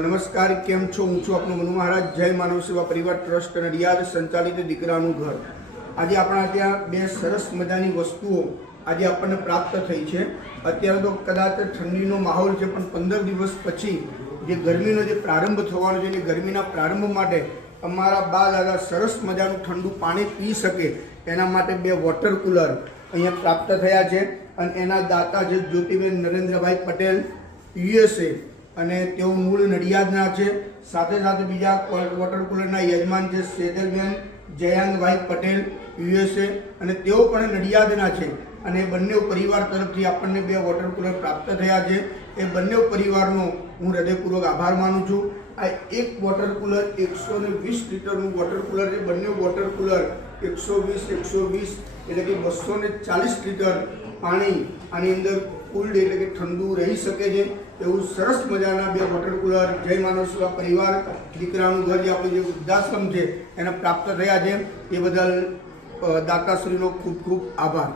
નમસ્કાર, કેમ છો? હું છું આપનો મનુ મહારાજ. જય માનવ સેવા પરિવાર ટ્રસ્ટ નડિયાદ સંચાલિત દીકરાનું ઘર. આજે આપણા ત્યાં બે સરસ મજાની વસ્તુઓ આજે આપણને પ્રાપ્ત થઈ છે. અત્યારે તો કદાચ ઠંડીનો માહોલ છે, પણ 15 દિવસ પછી જે ગરમીનો જે પ્રારંભ થવાનો છે, એ ગરમીના પ્રારંભ માટે અમારા બા દાદા સરસ મજાનું ઠંડુ પાણી પી શકે એના માટે બે વોટર કુલર અહીંયા પ્રાપ્ત થયા છે. અને એના દાતા છે જ્યોતિબેન નરેન્દ્રભાઈ પટેલ, USA, અને તેઓ મૂળ નડિયાદના છે. સાથે સાથે બીજા વોટર કુલરના યજમાન છે સેદલબેન જયાંગભાઈ પટેલ, USA, અને તેઓ પણ નડિયાદના છે. અને બંને પરિવાર તરફથી આપણને બે વોટર કુલર પ્રાપ્ત થયા છે. એ બંને પરિવારનો હું હૃદયપૂર્વક આભાર માનું છું. આ એક વોટર કુલર 120 લીટરનું વોટર કુલર છે. બંને વોટર કુલર 120 એટલે કે 240 લીટર પાણી આની અંદર કુલ્ડ એટલે કે ઠંડુ રહી શકે છે. એવું સરસ મજાના બે વોટર કુલર જય માનવ સેવા પરિવાર દીકરાનું ઘર, જે આપણું જે વૃદ્ધાશ્રમ છે, એને પ્રાપ્ત થયા છે. એ બદલ દાતાશ્રીનો ખૂબ ખૂબ આભાર.